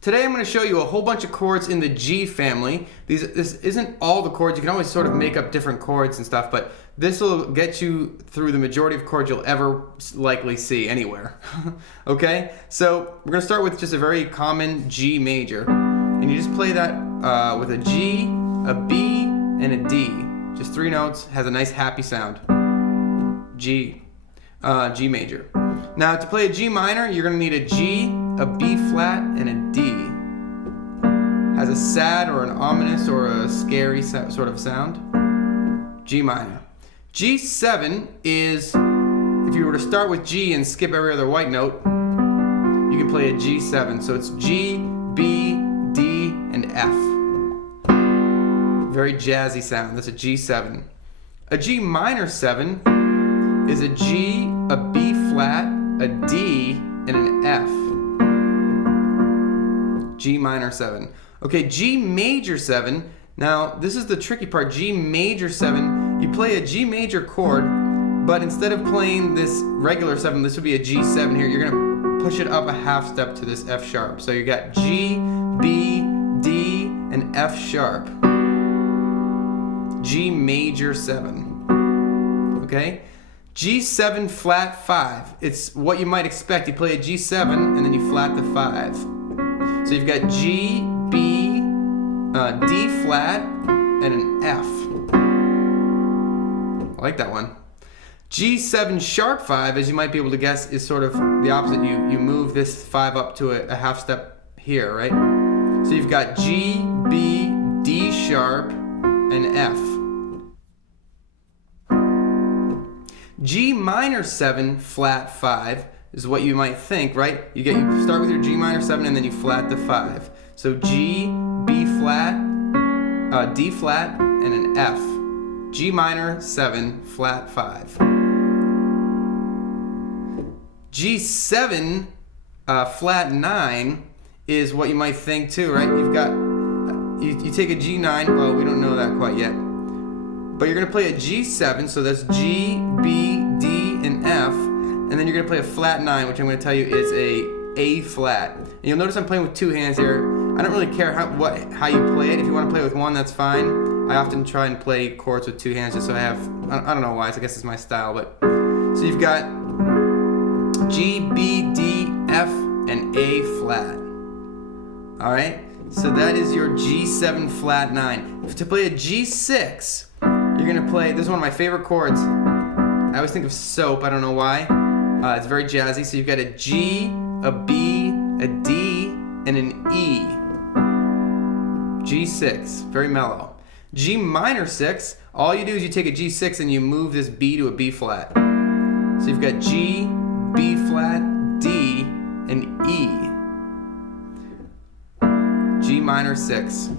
Today I'm going to show you a whole bunch of chords in the G family. This isn't all the chords. You can always sort of make up different chords and stuff, but this will get you through the majority of chords you'll ever likely see anywhere. Okay? So we're going to start with just a very common G major. And you just play that with a G, a B, and a D. Just 3 notes, has a nice happy sound. G major. Now to play a G minor, you're going to need a G, a B flat, and a D. Has a sad or an ominous or a scary sort of sound. G minor. G7 is, if you were to start with G and skip every other white note, you can play a G7. So it's G, B, D, and F. Very jazzy sound. That's a G7. A G minor 7 is a G, a B flat, a D, and an F. G minor 7. Okay, G major 7. Now, this is the tricky part. G major 7, you play a G major chord, but instead of playing this regular 7, this would be a G7 here. You're going to push it up a half step to this F sharp. So you got G, B, D, and F sharp. G major 7. Okay? G7 flat 5. It's what you might expect. You play a G7 and then you flat the 5. So you've got G, B, D flat, and an F. I like that one. G7 sharp 5, as you might be able to guess, is sort of the opposite. You move this 5 up to a half step here, right? So you've got G, B, D sharp, and F. G minor 7 flat 5 is what you might think, right? You start with your G minor 7 and then you flat the 5. So G, B flat, D flat, and an F. G minor 7 flat 5. G7 flat 9 is what you might think too, right? You've got you take a G9. Well, we don't know that quite yet. But you're going to play a G7, so that's G, B, D, and F. And then you're going to play a flat 9, which I'm going to tell you is A flat. And you'll notice I'm playing with 2 hands here. I don't really care how you play it. If you want to play with 1, that's fine. I often try and play chords with 2 hands just so I have, I don't know why, so I guess it's my style. But so you've got G, B, D, F, and A flat. All right? So that is your G7 flat 9. To play a G6, you're going to play, this is one of my favorite chords. I always think of soap, I don't know why. It's very jazzy. So you've got a G, a B, a D, and an E. G6, very mellow. G minor 6, all you do is you take a G6 and you move this B to a B flat. So you've got G, B flat, D, and E. G minor 6.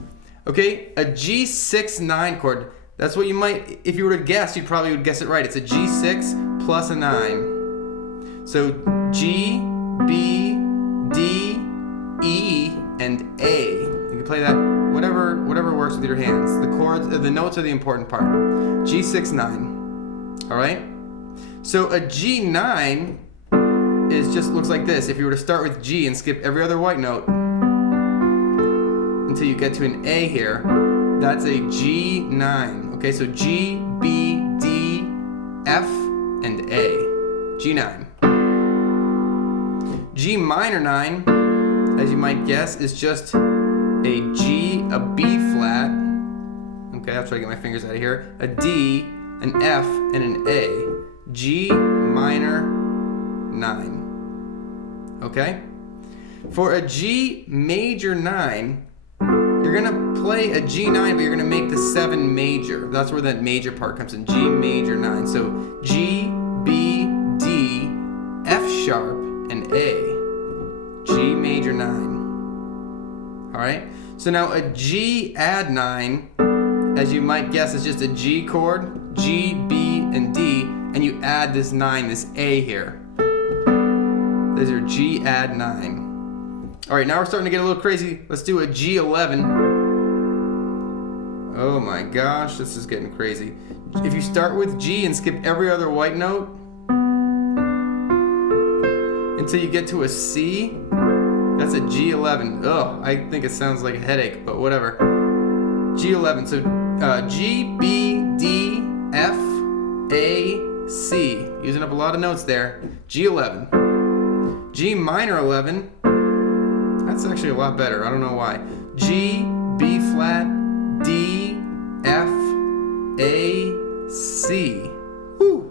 Okay, a G6 9 chord. That's what you might, if you were to guess, you probably would guess it right. It's a G6 plus a 9. So G, B, D, E, and A. You can play that whatever works with your hands. The chords, the notes are the important part. G6 9. All right. So a G9 looks like this. If you were to start with G and skip every other white note until you get to an A here, that's a G9. Okay, so G, B, D, F, and A. G9. G minor 9, as you might guess, is just a G, a B flat. Okay, I'll try to get my fingers out of here. A D, an F, and an A. G minor 9. Okay? For a G major 9, you're going to play a G9, but you're going to make the 7 major. That's where that major part comes in. G major 9. So G, B, D, F sharp, and A. G major 9. Alright? So now a G add 9, as you might guess, is just a G chord, G, B, and D, and you add this 9, this A here. There's your G add 9. Alright, now we're starting to get a little crazy. Let's do a G11. Oh my gosh, this is getting crazy. If you start with G and skip every other white note until you get to a C, that's That's a G11. Ugh, I think it sounds like a headache, but whatever. G11. So G, B, D, F, A, C. Using up a lot of notes there. G11. G minor 11. That's actually a lot better. I don't know why. G, B flat, D, F, A, C. Woo.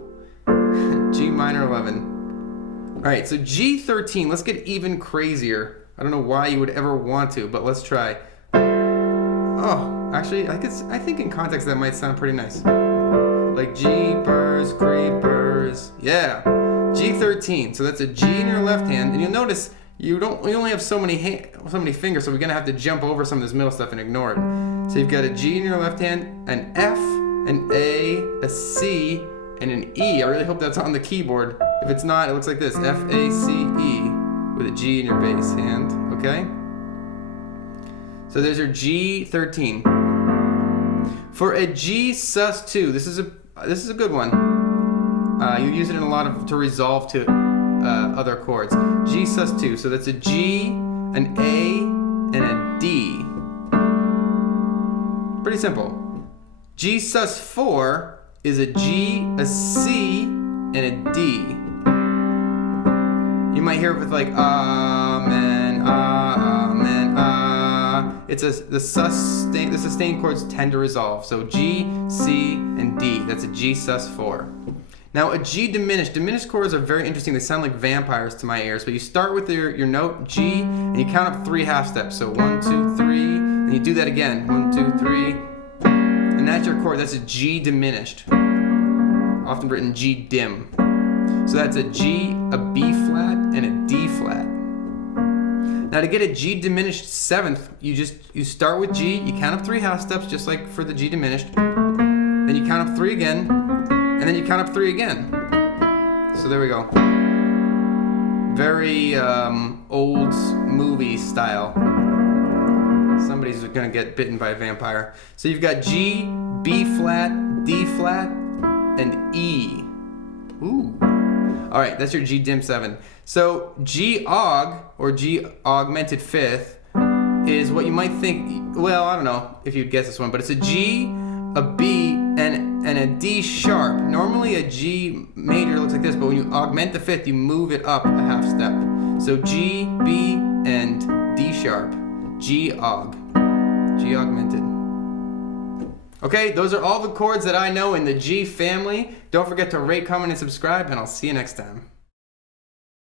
G minor 11. All right, so G13. Let's get even crazier. I don't know why you would ever want to, but let's try. Oh, actually, I think in context that might sound pretty nice. Like Jeepers Creepers. Yeah. G13. So that's a G in your left hand, and you'll notice we only have so many fingers, so we're gonna have to jump over some of this middle stuff and ignore it. So you've got a G in your left hand, an F, an A, a C, and an E. I really hope that's on the keyboard. If it's not, it looks like this: F, A, C, E, with a G in your bass hand. Okay. So there's your G13. For a G sus2, this is a good one. You use it in a lot to resolve to other chords. G sus2, so that's a G, an A, and a D. Pretty simple. G sus4 is a G, a C, and a D. You might hear it with like amen, amen, It's the sustained chords tend to resolve. So G, C, and D. That's a G sus4. Now a G diminished. Diminished chords are very interesting. They sound like vampires to my ears. But you start with your note G and you count up 3 half steps. So 1, 2, 3, and you do that again. 1, 2, 3, and that's your chord. That's a G diminished. Often written G dim. So that's a G, a B flat, and a D flat. Now to get a G diminished 7th, you start with G. You count up 3 half steps, just like for the G diminished. Then you count up 3 again. And then you count up 3 again. So there we go. Very old movie style. Somebody's gonna get bitten by a vampire. So you've got G, B flat, D flat, and E. Ooh. All right, that's your G dim 7. So G aug, or G augmented 5th, is what you might think, well, I don't know if you'd guess this one, but it's a G, a B, and a D sharp. Normally a G major looks like this, but when you augment the 5th, you move it up a half step. So G, B, and D sharp. G aug. G augmented. Okay, those are all the chords that I know in the G family. Don't forget to rate, comment, and subscribe, and I'll see you next time.